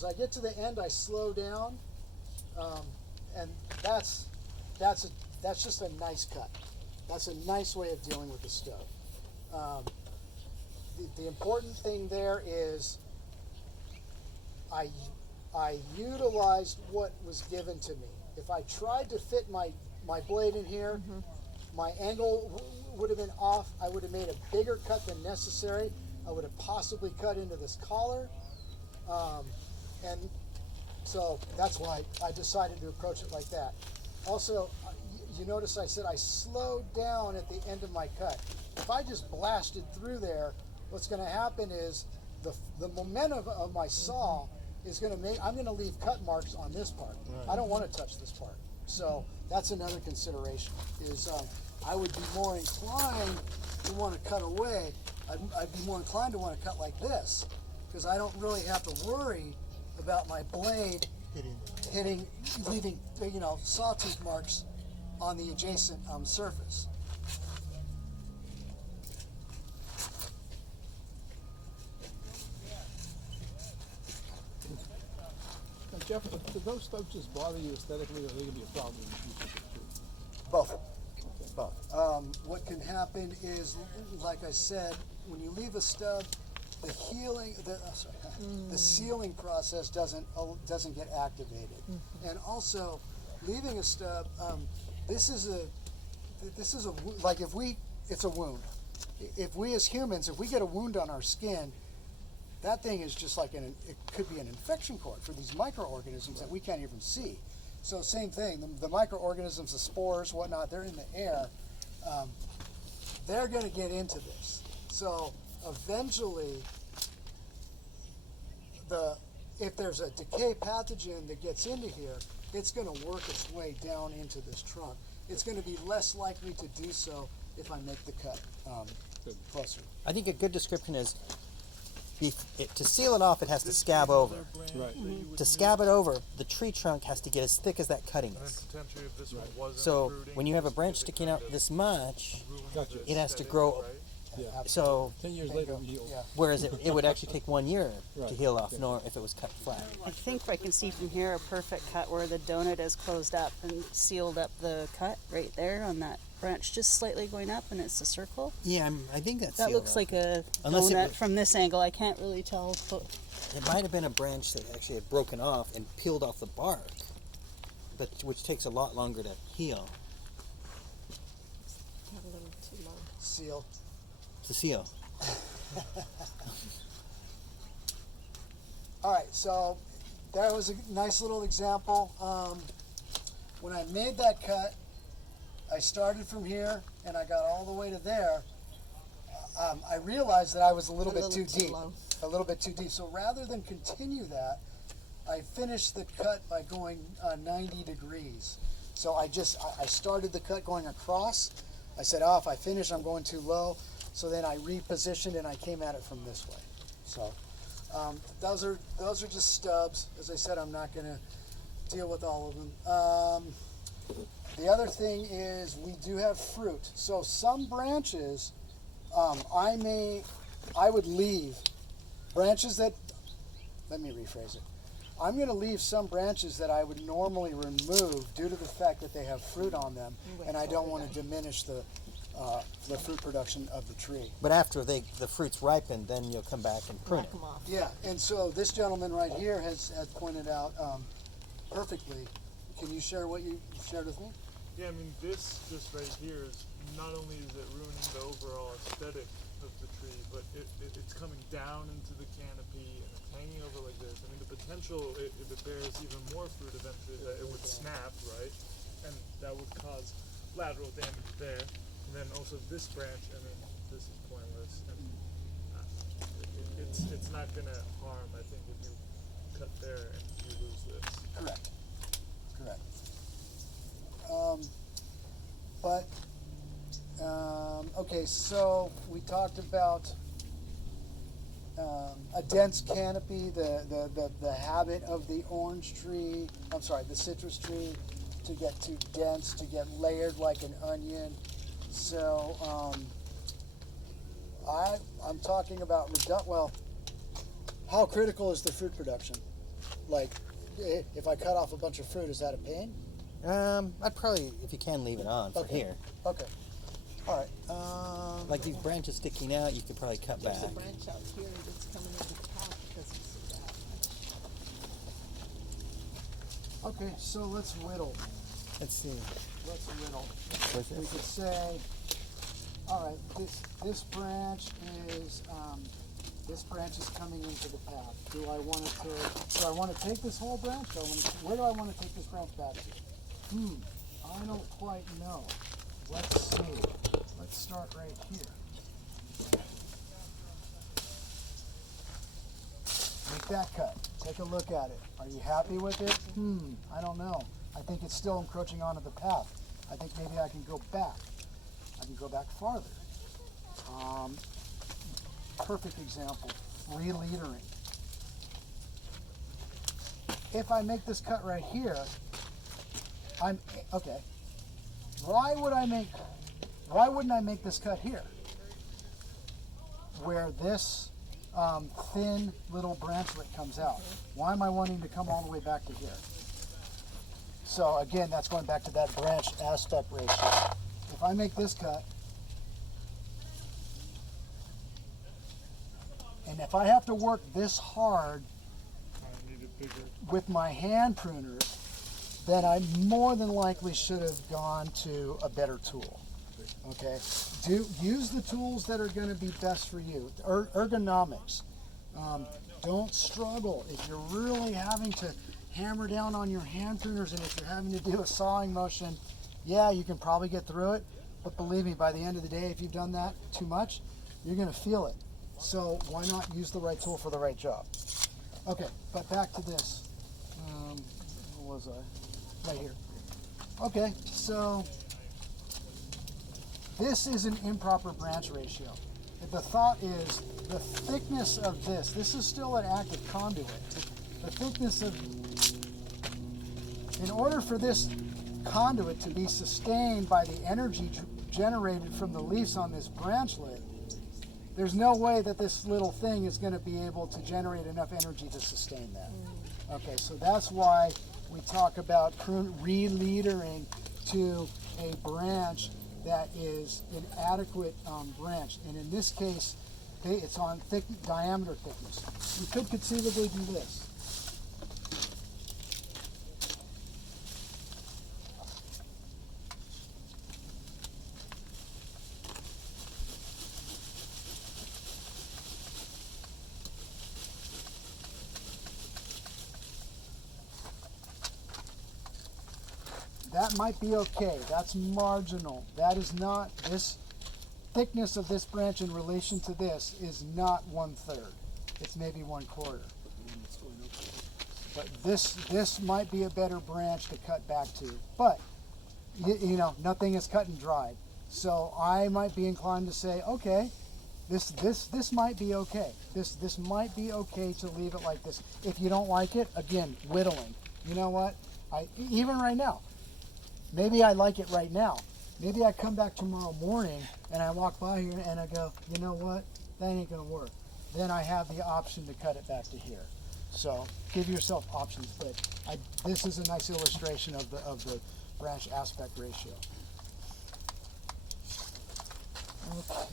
as I get to the end, I slow down, and that's just a nice cut. That's a nice way of dealing with the stove. The important thing there is I utilized what was given to me. If I tried to fit my blade in here, my angle would have been off. I would have made a bigger cut than necessary. I would have possibly cut into this collar. And so that's why I decided to approach it like that. Also, you notice I said I slowed down at the end of my cut. If I just blasted through there, what's going to happen is the momentum of my saw is going to make, I'm going to leave cut marks on this part. Right. I don't want to touch this part. So that's another consideration, is I would be more inclined to want to cut away. I'd be more inclined to want to cut like this, because I don't really have to worry about my blade hitting, leaving, sawtooth marks on the adjacent surface. Now, Jeff, do those stubs just bother you aesthetically, or are they going to be a problem in the future? Both. Both. What can happen is, like I said, when you leave a stub, the healing, the sealing process doesn't get activated, and also leaving a stub. This is like it's a wound. If we as humans, if we get a wound on our skin, that thing is just like it could be an infection cord for these microorganisms that we can't even see. So same thing, the microorganisms, the spores, whatnot, they're in the air. They're going to get into this. So eventually, if there's a decay pathogen that gets into here, it's going to work its way down into this trunk. It's going to be less likely to do so if I make the cut closer. I think a good description is, to seal it off, it has to scab over. Right. To scab it over, the tree trunk has to get as thick as that cutting And then is. potentially if this one wasn't So rooting, when you have a this branch could sticking kind out of this much, Gotcha. it has to aesthetic, grow. right? Yeah. So 10 years later, we heal. Yeah. whereas it would actually take 1 year to Right. heal off, nor if it was cut flat. I think I can see from here a perfect cut where the donut is closed up and sealed up the cut right there on that branch, just slightly going up, and it's a circle. Yeah, I think that's That sealed looks off. like a Unless it donut was- from this angle. I can't really tell. But It might have been a branch that actually had broken off and peeled off the bark, but which takes a lot longer to heal. Got a little too long. Seal. To seal. All right, so that was a nice little example. When I made that cut, I started from here and I got all the way to there. I realized that I was a little bit too deep. low. A little bit too deep. So rather than continue that, I finished the cut by going 90 degrees. So I started the cut going across. I said, if I finish, I'm going too low. So then I repositioned and I came at it from this way. So those are just stubs. As I said, I'm not going to deal with all of them. The other thing is we do have fruit. So some branches, I would leave branches that, let me rephrase it. I'm going to leave some branches that I would normally remove due to the fact that they have fruit on them, and I don't want to diminish the fruit production of the tree. But after the fruit's ripened, then you'll come back and prune Knock it. them off. Yeah, and so this gentleman right here has pointed out perfectly. Can you share what you shared with me? Yeah, I mean, this right here is not only is it ruining the overall aesthetic of the tree, but it's coming down into the canopy and it's hanging over like this. I mean, the potential, if it bears even more fruit eventually, that it would snap, right? And that would cause lateral damage there. And then also this branch, I mean, this is pointless. And it's not going to harm, I think, if you cut there and you lose this. Correct. Okay, so we talked about a dense canopy, the habit of the the citrus tree to get too dense, to get layered like an onion. So I'm talking about how critical is the fruit production? Like, if I cut off a bunch of fruit, is that a pain? I'd probably, if you can, leave it on for Okay. here. Okay. All right. Like these branches sticking out, you could probably cut There's back. a branch out here that's coming into the path because it's that much. Okay, so let's whittle. Let's see. Let's whittle. What's We this? could say, all right, this branch is coming into the path. Do I want to take this whole branch? Where do I want to take this branch back to? I don't quite know. Let's see. Let's start right here. Make that cut. Take a look at it. Are you happy with it? I don't know. I think it's still encroaching onto the path. I think maybe I can go back. I can go back farther. Perfect example. Re-leadering. If I make this cut right here, okay. Why wouldn't I make this cut here? Where this thin little branchlet comes out. Why am I wanting to come all the way back to here? So again, that's going back to that branch aspect ratio. If I make this cut, and if I have to work this hard I need it bigger. with my hand pruners, then I more than likely should have gone to a better tool. Okay, use the tools that are going to be best for you. Ergonomics. Don't struggle if you're really having to hammer down on your hand pruners, and if you're having to do a sawing motion. Yeah, you can probably get through it, but believe me, by the end of the day, if you've done that too much, you're going to feel it. So why not use the right tool for the right job? Okay, but back to this. Where was I? Right here. Okay, so this is an improper branch ratio. The thought is the thickness of this is still an active conduit. The thickness of, in order for this conduit to be sustained by the energy generated from the leaves on this branchlet, there's no way that this little thing is going to be able to generate enough energy to sustain that. Okay, so that's why we talk about re-leadering to a branch that is an adequate branch. And in this case, it's on diameter thickness. We could conceivably do this. That might be okay. That's marginal. That is not, this thickness of this branch in relation to this is not 1/3. It's maybe 1/4. But this might be a better branch to cut back to. But you know, nothing is cut and dried. So I might be inclined to say, okay, this might be okay. This might be okay to leave it like this. If you don't like it, again, whittling. You know what? Even right now. Maybe I like it right now. Maybe I come back tomorrow morning and I walk by here and I go, you know what? That ain't gonna work. Then I have the option to cut it back to here. So give yourself options. But this is a nice illustration of the branch aspect ratio. Okay.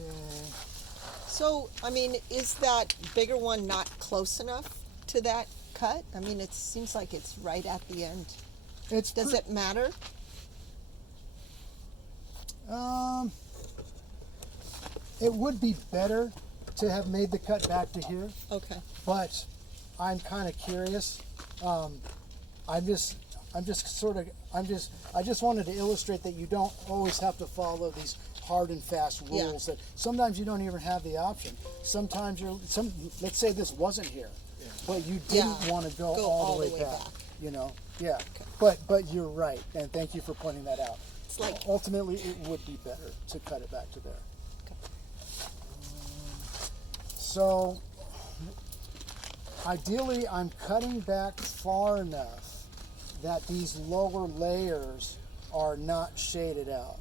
So, I mean, is that bigger one not close enough to that cut? I mean, it seems like it's right at the end. Does it matter? It would be better to have made the cut back to here, Okay. but I'm kind of curious. I just wanted to illustrate that you don't always have to follow these hard and fast rules. That sometimes you don't even have the option. Sometimes let's say this wasn't here, but you didn't want to go all the way back. You know, yeah. Okay. But you're right, and thank you for pointing that out. It's like, Ultimately, it would be better to cut it back to there. So, ideally, I'm cutting back far enough that these lower layers are not shaded out,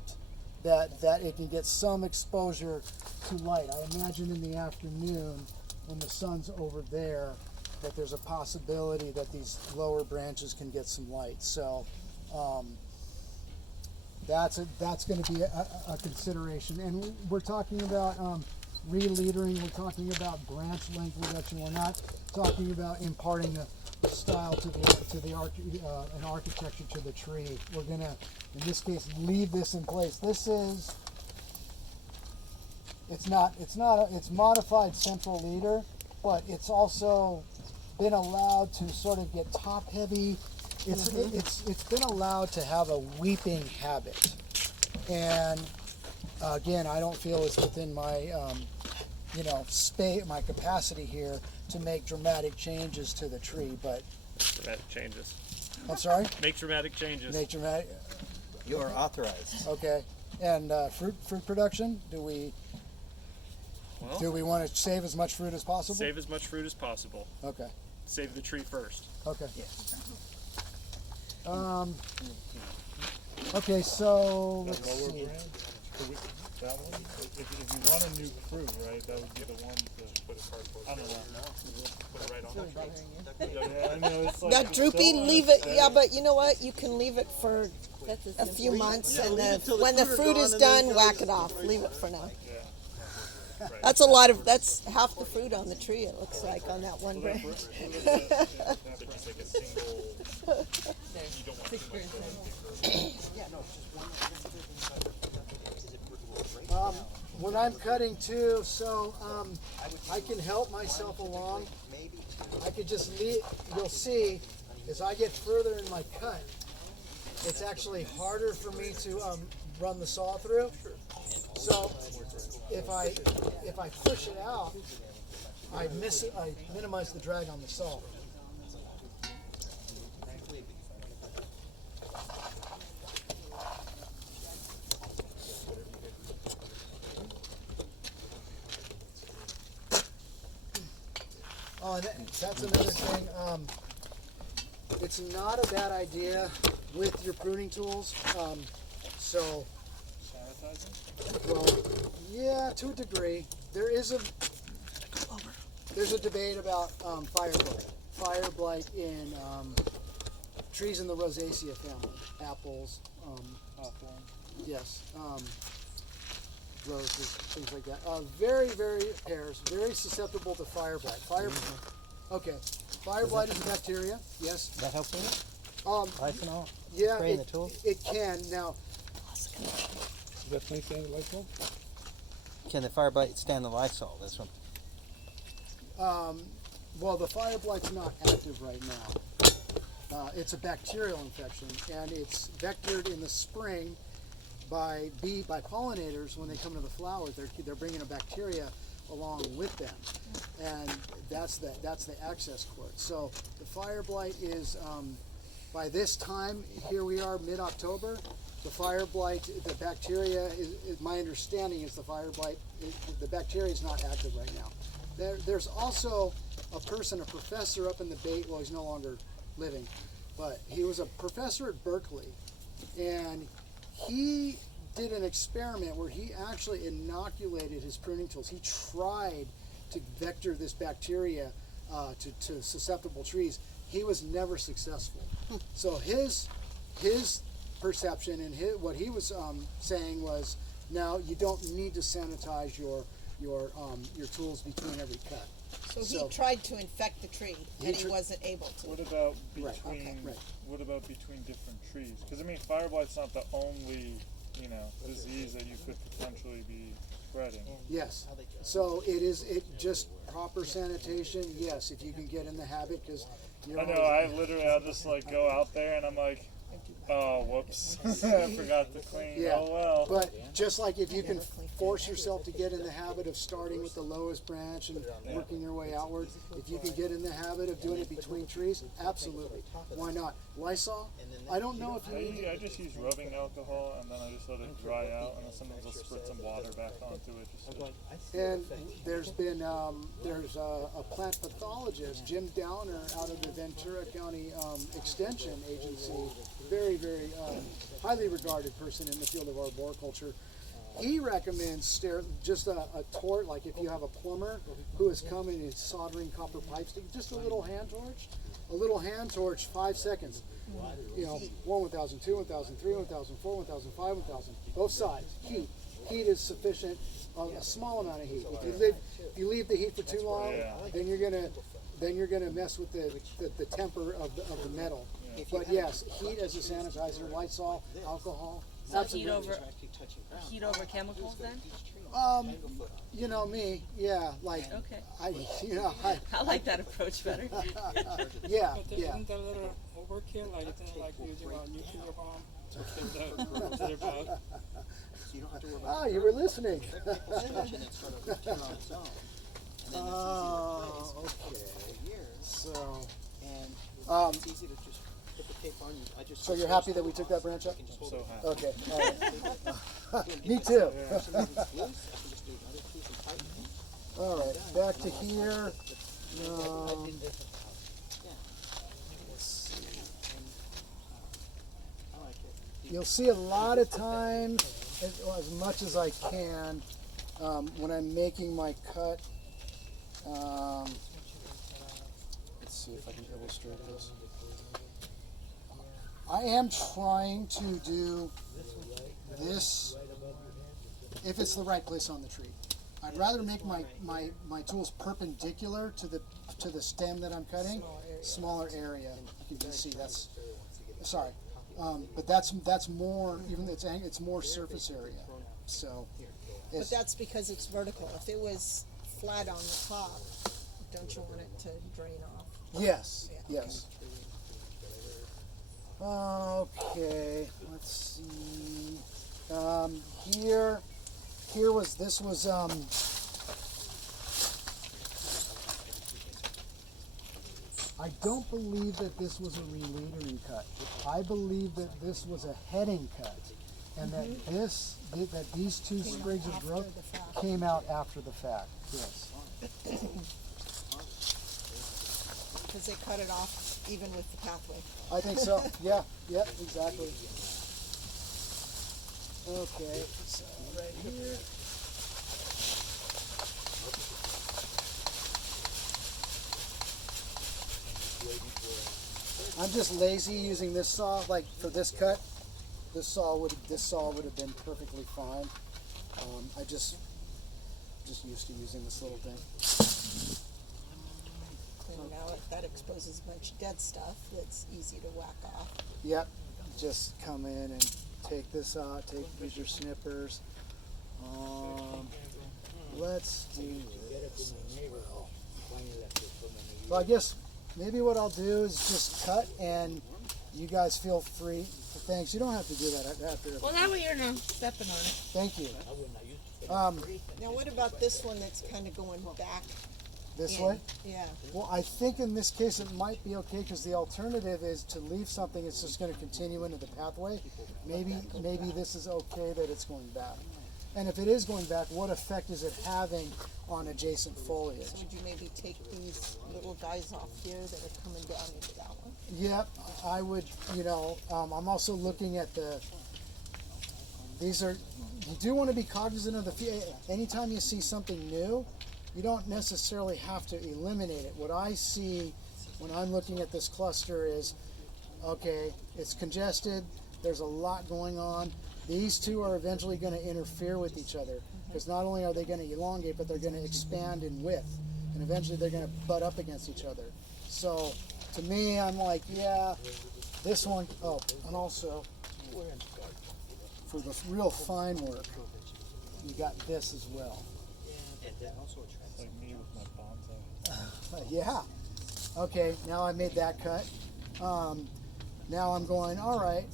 that it can get some exposure to light. I imagine in the afternoon, when the sun's over there, that there's a possibility that these lower branches can get some light. So that's going to be a consideration. And we're talking about re-leadering. We're talking about branch length reduction. We're not talking about imparting a style to an architecture to the tree. We're going to, in this case, leave this in place. This is. It's modified central leader, but it's also been allowed to sort of get top heavy. It's been allowed to have a weeping habit, and again, I don't feel it's within my my capacity here to make dramatic changes to the tree. But Dramatic changes. I'm sorry. Make dramatic changes. Make dramatic. You are authorized. Okay, and fruit production. Do we want to save as much fruit as possible? Save as much fruit as possible. Okay. Save the tree first. Okay. Yeah. Okay, so That let's lower see. branch, that one. If you want a new fruit, right, that would be the one to put a cardboard. I don't know. Put it right on the tree. Yeah, I know it's like That it's droopy, so leave it. unaesthetic. Yeah, but you know what? You can leave it for a few months, and when the fruit is done, whack it off. Leave it for now. Right. That's half the fruit on the tree, it looks like, on that one branch. But just like a single. You don't want too much. When I'm cutting too, so I can help myself along. I could just leave. You'll see, as I get further in my cut, it's actually harder for me to run the saw through. So if I push it out, I minimize the drag on the saw. Oh, and that's another thing. It's not a bad idea with your pruning tools. Well, yeah, to a degree. There's a debate about fire blight in trees in the Rosacea family, apples, yes, roses, things like that. Very pears, very susceptible to fire blight. Okay, fire blight is a bacteria. Yes. Does that help with it? Lysol? Yeah, Spray in the tool? it can. Now, Is that thing standing like that? Can the fire blight stand the Lysol? That's what. well, the fire blight's not active right now. It's a bacterial infection, and it's vectored in the spring by pollinators. When they come to the flowers, they're bringing a bacteria along with them, and that's the access court. So the fire blight is by this time, here we are mid-October. The fire blight, the bacteria is my understanding is the fire blight. The bacteria is not active right now. There's also a professor up in the Bay. Well, he's no longer living, but he was a professor at Berkeley, and he did an experiment where he actually inoculated his pruning tools. He tried to vector this bacteria to susceptible trees. He was never successful. So his perception and what he was saying was, now you don't need to sanitize your tools between every cut. So he tried to infect the tree, and he wasn't able to. What about between? Okay. Right. What about between different trees? Because I mean, fire blight's not the only disease that you could potentially be spreading. Yes. So it just proper sanitation. Yes, if you can get in the habit, because I know. I'll just like go out there and I'm like, oh, whoops, I forgot to clean. Yeah. Oh well. But just like if you can force yourself to get in the habit of starting with the lowest branch and working your way outward, if you can get in the habit of doing it between trees, absolutely. Why not? Lysol? I don't know if you need to. I just use rubbing alcohol and then I just let it dry out and then sometimes I'll spritz some water back onto it. And there's been there's a plant pathologist, Jim Downer, out of the Ventura County Extension Agency, very highly regarded person in the field of arboriculture. He recommends just a torch, like if you have a plumber who is coming and soldering copper pipes, just a little hand torch, 5 seconds. You know, 1 1000, 2 1000, 3 1000, 4 1000, 5 1000, both sides. Heat is sufficient. A small amount of heat. If you leave the heat for too long, then you're gonna mess with the temper of the metal. But yes, heat as a sanitizer, Lysol, alcohol. So Absolutely. heat over chemicals then? You know me, yeah, like Okay. I I like that approach better. yeah, But yeah. isn't that a little overkill? Like, isn't it like using a nuclear bomb to kill the bug? Ah, you were listening. Okay. So, so you're happy that we took that branch up? So happy. Okay. All right. Me too. All right, back to here. You'll see a lot of times, as much as I can, when I'm making my cut. Let's see if I can illustrate this. I am trying to do this if it's the right place on the tree. I'd rather make my tools perpendicular to the stem that I'm cutting, smaller area. You can just see that's sorry, but that's more it's more surface area. So, But that's because it's vertical. If it was flat on the top, don't you want it to drain off? yes, yes. Okay, let's see. This was I don't believe that this was a relatering cut. I believe that this was a heading cut, and that these two sprigs of growth came out after the fact. Yes. Because they cut it off even with the pathway. I think so. Yeah, exactly. Okay, so right here. I'm just lazy using this saw, like for this cut. This saw would have been perfectly fine. I just used to using this little thing. And now that exposes a bunch of dead stuff that's easy to whack off. Yep, just come in and take this out. Use your snippers. Let's do this as well. So I guess maybe what I'll do is just cut, and you guys feel free. Thanks. You don't have to do that after. Well, that way you're not stepping on it. Thank you. Now what about this one that's kind of going back This in? way? Yeah. Well, I think in this case it might be okay, because the alternative is to leave something that's just going to continue into the pathway. Maybe this is okay that it's going back. And if it is going back, what effect is it having on adjacent foliage? So would you maybe take these little guys off here that are coming down into that one? Yep, I would, I'm also looking at you do want to be cognizant of anytime you see something new, you don't necessarily have to eliminate it. What I see when I'm looking at this cluster is, okay, it's congested, there's a lot going on. These two are eventually going to interfere with each other, because not only are they going to elongate, but they're going to expand in width, and eventually they're going to butt up against each other. So to me, I'm like, yeah, this one, and also for the real fine work, you got this as well. Like me with my bonsai. Yeah. Okay, now I made that cut. Now I'm going, all right,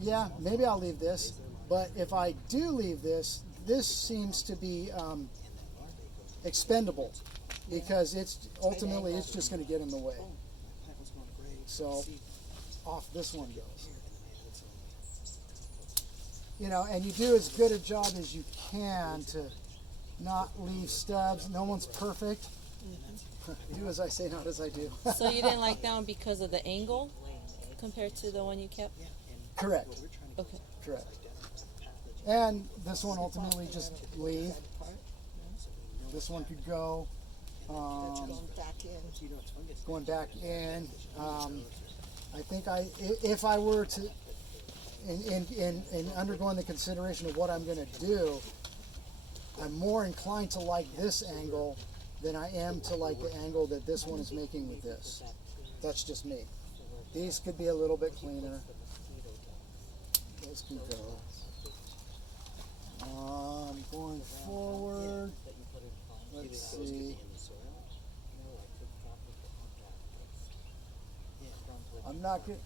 yeah, maybe I'll leave this. But if I do leave this seems to be expendable, because it's ultimately it's just going to get in the way. So off this one goes. And you do as good a job as you can to not leave stubs. No one's perfect. Do as I say, not as I do. So you didn't like that one because of the angle compared to the one you kept? Correct. Okay. Correct. And this one ultimately just leave. This one could go. Going back in. Going back in. I think if I were to, in undergoing the consideration of what I'm going to do, I'm more inclined to like this angle than I am to like the angle that this one is making with this. That's just me. These could be a little bit cleaner. Those can go. Going forward, let's see. I'm not good.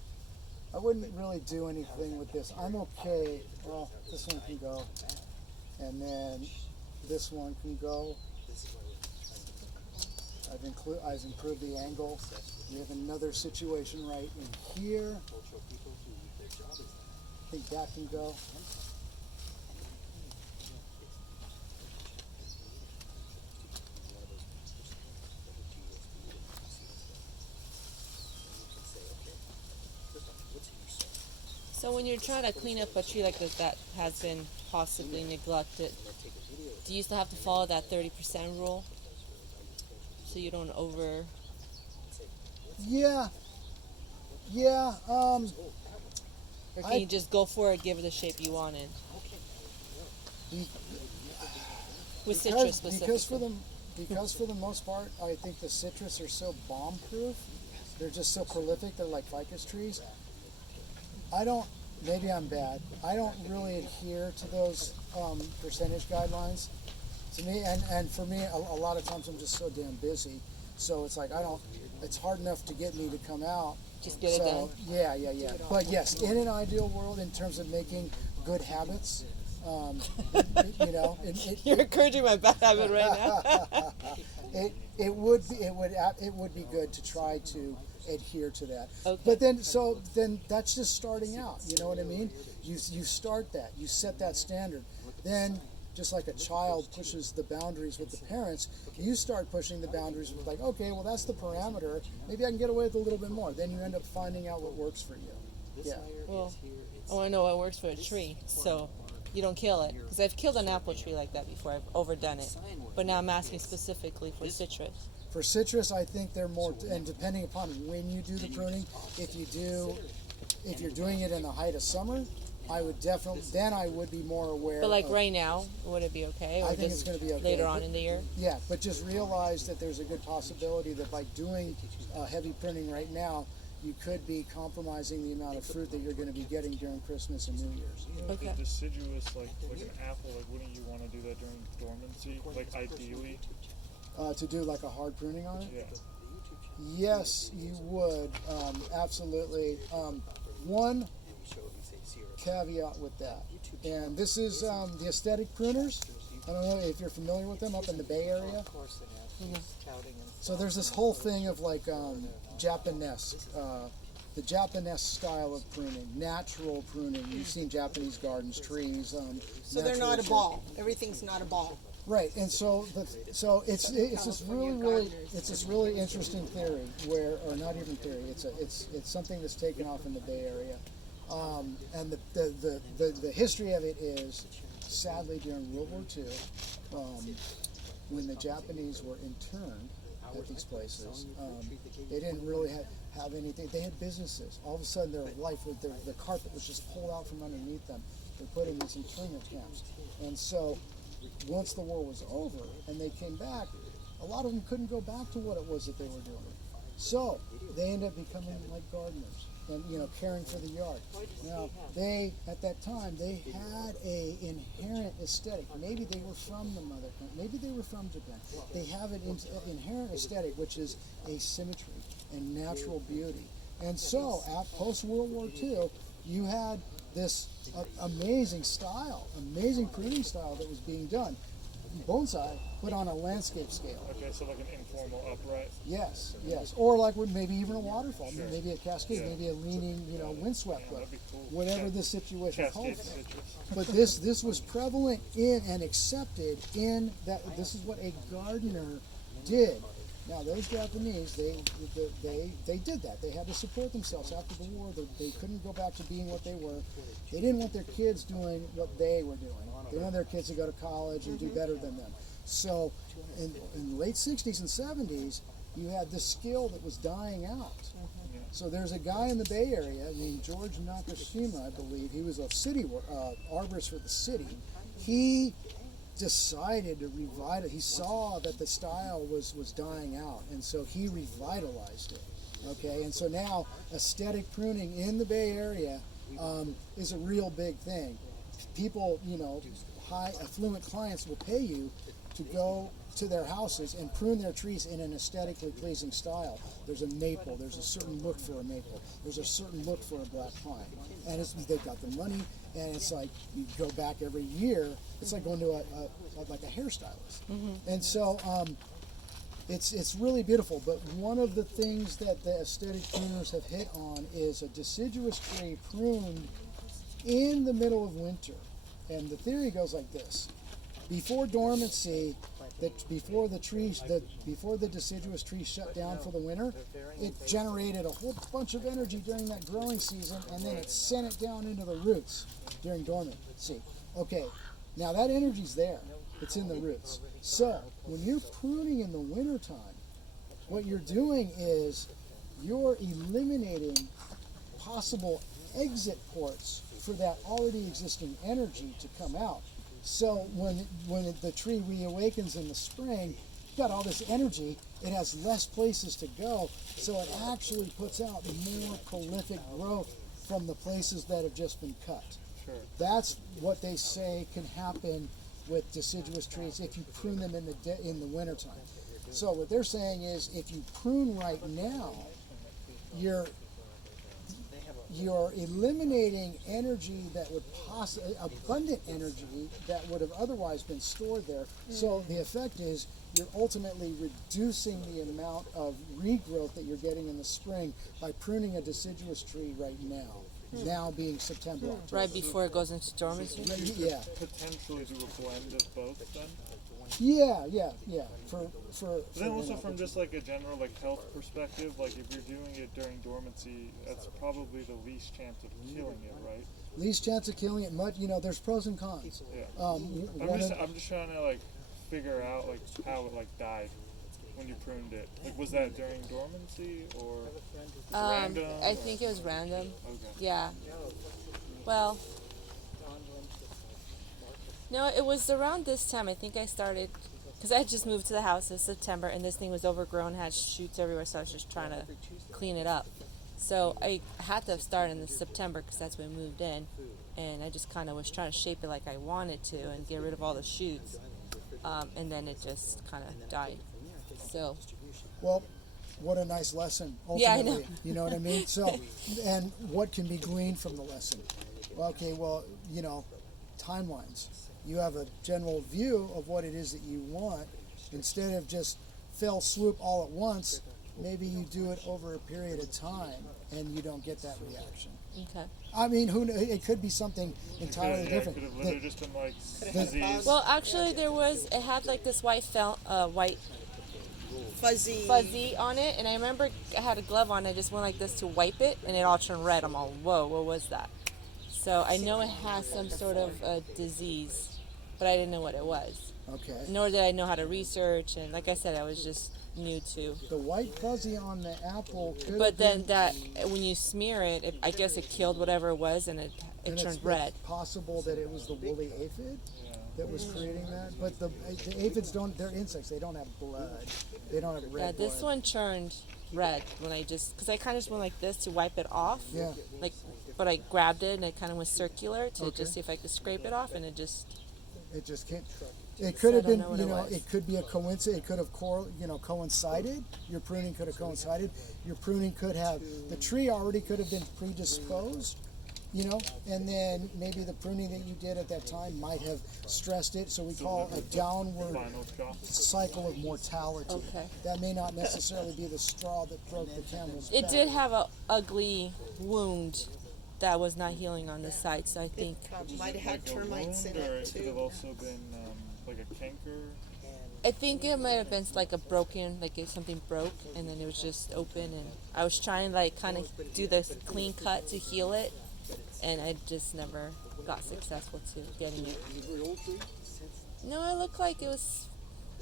I wouldn't really do anything with this. I'm okay. Well, this one can go, and then this one can go. I've improved the angle. We have another situation right in here. I think that can go. So when you're trying to clean up a tree like this that has been possibly neglected, do you still have to follow that 30% rule? So you don't over... Yeah. Yeah. Or can you just go for it, give it the shape you wanted? With citrus specifically. Because for the most part, I think the citrus are so bomb-proof. They're just so prolific. They're like ficus trees. Maybe I'm bad. I don't really adhere to those percentage guidelines. To me, and for me, a lot of times I'm just so damn busy. So it's like it's hard enough to get me to come out. Just get it done. Yeah. But yes, in an ideal world, in terms of making good habits, You're encouraging my bad habit right now. it would be good to try to adhere to that. Okay. But then that's just starting out. You know what I mean? You start that. You set that standard. Then, just like a child pushes the boundaries with the parents, you start pushing the boundaries with like, okay, well that's the parameter. Maybe I can get away with a little bit more. Then you end up finding out what works for you. Yeah. Well, I want to know what works for a tree, so you don't kill it. Because I've killed an apple tree like that before. I've overdone it. But now I'm asking specifically for citrus. For citrus, I think they're more, and depending upon when you do the pruning, if you're doing it in the height of summer, I would be more aware. But like right now, would it be okay? Or I think just it's going to be okay. later on in the year? Yeah, but just realize that there's a good possibility that by doing heavy pruning right now, you could be compromising the amount of fruit that you're going to be getting during Christmas and New Year's. Okay. The deciduous, like an apple, like wouldn't you want to do that during dormancy? Like ideally? To do like a hard pruning on it? Yeah. Yes, you would. Absolutely. One caveat with that, and this is the aesthetic pruners. I don't know if you're familiar with them up in the Bay Area. So there's this whole thing of like Japanese, the Japanese style of pruning, natural pruning. You've seen Japanese gardens, trees. So they're not a ball. Everything's not a ball. Right, and so it's this really interesting theory or not even theory. It's something that's taken off in the Bay Area, and the history of it is, sadly, during World War II, when the Japanese were interned at these places, they didn't really have anything. They had businesses. All of a sudden, their life, the carpet was just pulled out from underneath them. They're put in these internment camps, and so. Once the war was over and they came back, a lot of them couldn't go back to what it was that they were doing. So they ended up becoming like gardeners and caring for the yard. Now at that time they had a inherent aesthetic. Maybe they were from the mother country, maybe they were from Japan. They have an inherent aesthetic, which is asymmetry and natural beauty. And so at post World War II, you had this amazing pruning style that was being done. Bonsai, but on a landscape scale. Okay, so like an informal upright. Yes. Or like maybe even a waterfall, maybe a cascade, maybe a leaning, windswept cliff. Cool. Whatever the situation Cascade called for. citrus. But this was prevalent in and accepted in that. This is what a gardener did. Now those Japanese, they did that. They had to support themselves after the war. They couldn't go back to being what they were. They didn't want their kids doing what they were doing. They wanted their kids to go to college and do better than them. So in the late 60s and 70s, you had this skill that was dying out. So there's a guy in the Bay Area named George Nakashima, I believe. He was a city arborist for the city. He decided to revitalize. He saw that the style was dying out, and so he revitalized it. Okay, and so now aesthetic pruning in the Bay Area is a real big thing. People, high affluent clients will pay you to go to their houses and prune their trees in an aesthetically pleasing style. There's a maple, there's a certain look for a maple, there's a certain look for a black pine, and they've got the money, and it's like you go back every year. It's like going to a hairstylist, and so it's really beautiful. But one of the things that the aesthetic pruners have hit on is a deciduous tree pruned in the middle of winter, and the theory goes like this: before dormancy, before the deciduous tree shut down for the winter, it generated a whole bunch of energy during that growing season, and then it sent it down into the roots during dormancy. Okay, now that energy's there. It's in the roots. So when you're pruning in the wintertime, what you're doing is you're eliminating possible exit ports for that already existing energy to come out. So when the tree reawakens in the spring, you've got all this energy, it has less places to go, so it actually puts out more prolific growth from the places that have just been cut. Sure. That's what they say can happen with deciduous trees if you prune them in the wintertime. So what they're saying is if you prune right now, you're eliminating energy that would abundant energy that would have otherwise been stored there. So the effect is you're ultimately reducing the amount of regrowth that you're getting in the spring by pruning a deciduous tree right now. Now being September, October. Right before it goes into dormancy? Yeah. Potentially do a blend of both then? Yeah. For Then also from just like a general health perspective, like if you're doing it during dormancy, that's probably the least chance of killing it, right? least chance of killing it. There's pros and cons. Yeah. I'm just trying to figure out how it died when you pruned it. Was that during dormancy or random? I think it was random. Okay. Yeah. Well, no, it was around this time. I think I started, because I had just moved to the house in September, and this thing was overgrown, had shoots everywhere, so I was just trying to clean it up. So I had to have started in September, because that's when we moved in, and I just kind of was trying to shape it like I wanted to and get rid of all the shoots, and then it just kind of died. So. Well, what a nice lesson, ultimately. Yeah, I know. You know what I mean? So, and what can be gleaned from the lesson? Okay, well, timelines. You have a general view of what it is that you want. Instead of just fell swoop all at once, maybe you do it over a period of time and you don't get that reaction. Okay. I mean, it could be something entirely different. It could have literally just been disease. Well, actually, it had this white fuzzy on it, and I remember I had a glove on. I just went like this to wipe it, and it all turned red. I'm all, whoa, what was that? So I know it has some sort of disease, but I didn't know what it was. Okay. Nor did I know how to research, and like I said, I was just new to. The white fuzzy on the apple could But have then been, when you smear it, I guess it killed whatever it was, and it turned red. It's possible that it was the woolly aphid that was creating that. But the aphids they're insects. They don't have blood. They don't have red Yeah, this blood. one turned red when because I kind of just went like this to wipe it off. Yeah. But I grabbed it and it kind of was circular to Okay. just see if I could scrape it off, and it just. It just can't. It could have I don't been, know what it was. it could be a coincidence. It could have coincided. Your pruning could have coincided. Your pruning could have, the tree already could have been predisposed, and then maybe the pruning that you did at that time might have stressed it. So we call a downward Final shock. cycle of mortality. Okay. That may not necessarily be the straw that broke the camel's back. It did have a ugly wound that was not healing on the side, so I think. Might have had termites in Or it it could have too. also been like a canker. I think it might have been like a broken, like if something broke and then it was just open, and I was trying to like kind of do this clean cut to heal it, and I just never got successful to getting it. Is it a very old tree? No, it looked like it was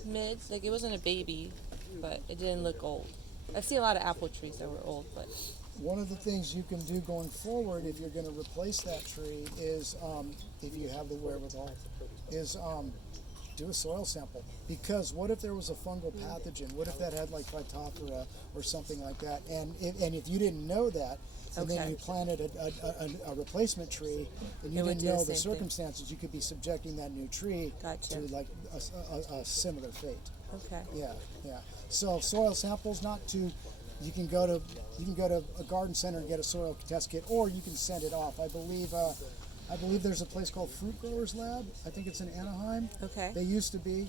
mid, like it wasn't a baby, but it didn't look old. I've seen a lot of apple trees that were old, but One of the things you can do going forward if you're going to replace that tree is, if you have the wherewithal, is do a soil sample. Because what if there was a fungal pathogen? What if that had like Phytophthora or something like that? And if you didn't know that, and then Okay. you planted a replacement tree, and you It would didn't do the know the same thing. circumstances, you could be subjecting that new tree Gotcha. to like a similar fate. okay. Yeah, yeah. So soil samples, not to. You can go to a garden center and get a soil test kit, or you can send it off. I believe there's a place called Fruit Growers Lab. I think it's in Anaheim. Okay. They used to be,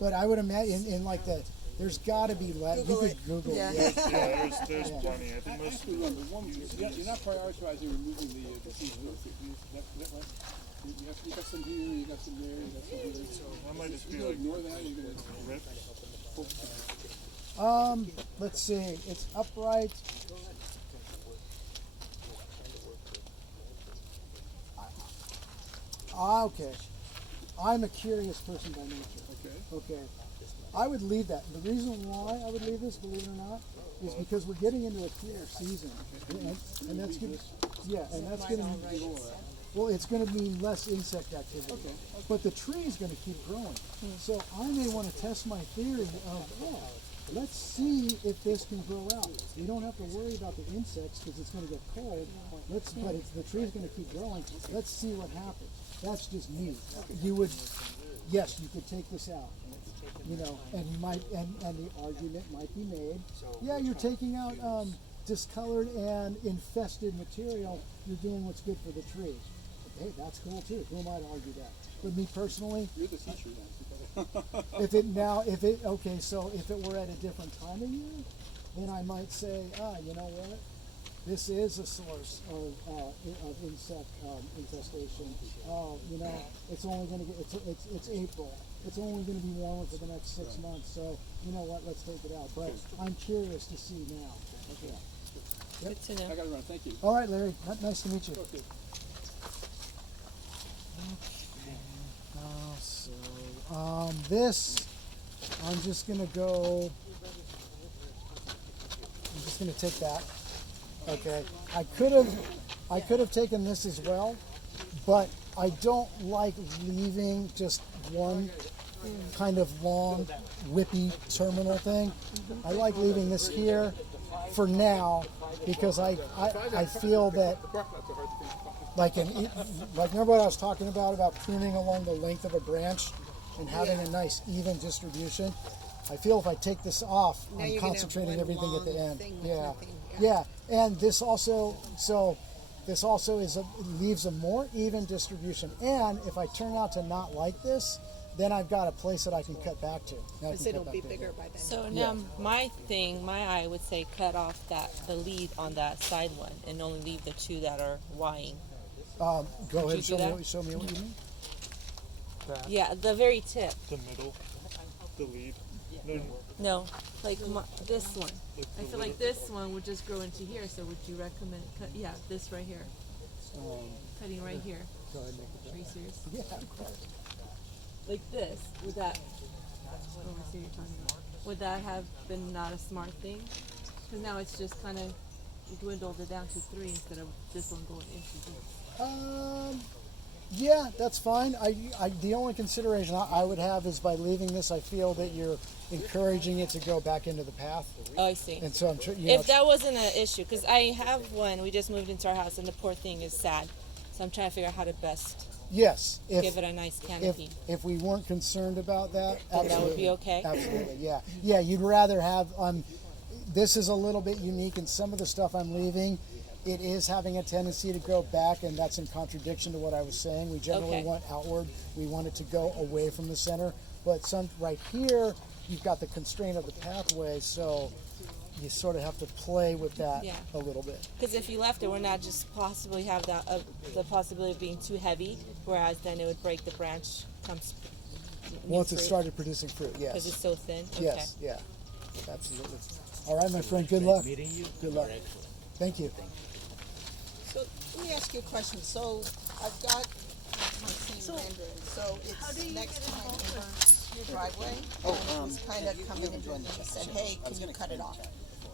but I would imagine in like the. There's got to be lab. You could Google. Yeah. It. Yeah, there's plenty. I think most Actually, remember, you're not prioritizing removing the seeds. Is that right? You got some here, you got some there, you got some here. that might just be You're like gonna ignore that, you're gonna rip. Let's see. It's upright. Okay. I'm a curious person by nature. Okay. Okay. I would leave that. The reason why I would leave this, believe it or not, is because we're getting into a cooler season, and that's good. Yeah, and that's going to. Well, it's going to mean less insect activity. Okay. But the tree is going to keep growing. So I may want to test my theory of, let's see if this can grow out. You don't have to worry about the insects because it's going to get cold. But the tree is going to keep growing. Let's see what happens. That's just me. You would, yes, you could take this out. You know, and you might, and the argument might be made. Yeah, you're taking out discolored and infested material. You're doing what's good for the tree. Hey, that's cool too. Who am I to argue that? But me personally, You're the teacher now. okay, so if it were at a different time of year, then I might say, you know what? This is a source of insect infestation. You know, it's only going to get, it's April. It's only going to be warmer for the next 6 months. So, you know what? Let's take it out. But I'm curious to see now. Okay. Good to know. I gotta run, thank you. All right, Larry. Nice to meet you. Okay. This, I'm just gonna take that. Okay. I could have taken this as well, but I don't like leaving just one kind of long, whippy terminal thing. I like leaving this here for now because I feel that like remember what I was talking about pruning along the length of a branch and having a nice even distribution. I feel if I take this off, Now I'm you're gonna have concentrating one everything at the long end. thing with Yeah. nothing, Yeah, and this also leaves a more even distribution. And if I turn out to not like this, then I've got a place that I can cut back to. Now I Because can cut it'll back be there. bigger by then. So now my eye would say cut off the lead on that side one and only leave the two that are wying. Go ahead you and do that? show me what you mean. Yeah, the very tip. The middle, the lead. No, No, like this one. like I the feel like this one would just grow into here. So would you recommend cut? Yeah, this right here. Cutting right here. Go ahead and make it Are you serious? Yeah, of course. Like this. Would that? Oh, I see what you're talking about. Would that have been not a smart thing? Because now it's just kind of dwindled it down to 3 instead of this one going into this. Yeah, that's fine. The only consideration I would have is by leaving this, I feel that you're encouraging it to go back into the path. Oh, I see. And so I'm sure, If that wasn't an issue, because I have one, we just moved into our house, and the poor thing is sad. So I'm trying to figure out how to best yes, give it a nice canopy. if we weren't concerned about that, Then that would absolutely. be okay? Absolutely, yeah. Yeah, you'd rather have, this is a little bit unique, and some of the stuff I'm leaving, it is having a tendency to grow back, and that's in contradiction to what I was saying. We generally Okay. want outward. We want it to go away from the center. But right here, you've got the constraint of the pathway, so you sort of have to play with that Yeah. a little bit. Because if you left it, we're not just possibly have that the possibility of being too heavy, whereas then it would break the branch, Once it started producing fruit, Because yes. it's so thin. Okay. Yes, yeah, absolutely. All right, my friend, good luck. Meeting you. Good luck. Thank you. So let me ask you a question. So I've got my same rendering. So it's next to my neighbor's driveway. And it was kind of coming into me. He said, hey, can you cut it off?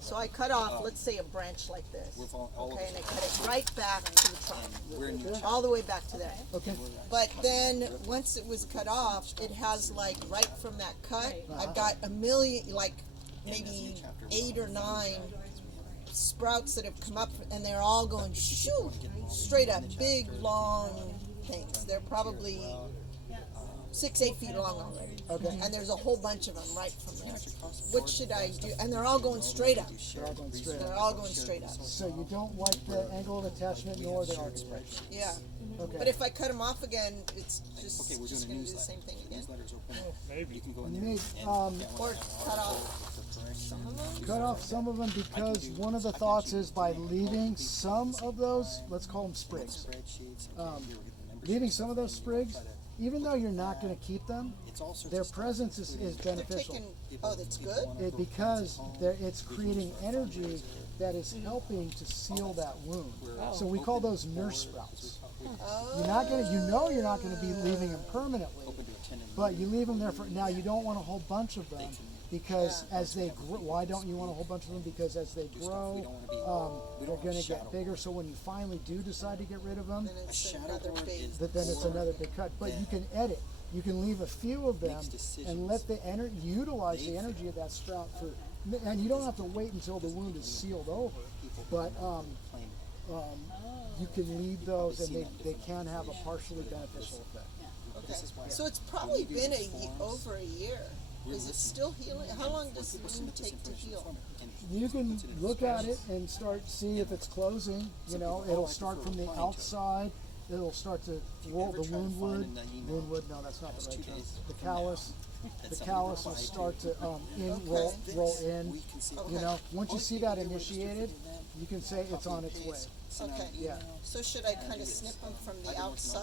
So I cut off, let's say, a branch like this. Okay, and I cut it right back to the trunk. All the way back to there. Okay. But then, once it was cut off, it has like, right from that cut, I've got a million, like maybe 8 or 9 sprouts that have come up, and they're all going shoo, straight up, big, long things. They're probably 6-8 feet long already. Okay. And there's a whole bunch of them right from there. What should I do? And they're all going straight up. They're all going straight They're up. all going straight up. So you don't like the angle of attachment nor the arc spread. Yeah. Okay. But if I cut them off again, it's just going to do the same thing again. Maybe. Maybe, Or cut off some of them. cut off some of them because one of the thoughts is by leaving some of those, let's call them sprigs, leaving some of those sprigs, even though you're not going to keep them, their presence is They're beneficial. taking, oh, that's good? Because it's creating energy that is helping to seal that wound. So we call those nurse sprouts. You're not going to, you're not going to be leaving them permanently, but you leave them there for, now you don't want a whole bunch of them because as they grow, why don't you want a whole bunch of them? Because as they grow, they're going to get bigger. So when you finally do decide to get rid of them, Then it's another big. then it's another big cut. But you can edit. You can leave a few of them and let the utilize the energy of that sprout for, and you don't have to wait until the wound is sealed over. But you can leave those, and they can have a partially beneficial effect. Okay. So it's probably been over a year. Is it still healing? How long does the wound take to heal? You can look at it and see if it's closing. It'll start from the outside. It'll start to roll the wound wood. No, that's not the right term. The callus. The callus will start to roll in. Once you see that initiated, you can say it's on its way. Okay. Yeah. So should I kind of snip them from the outside?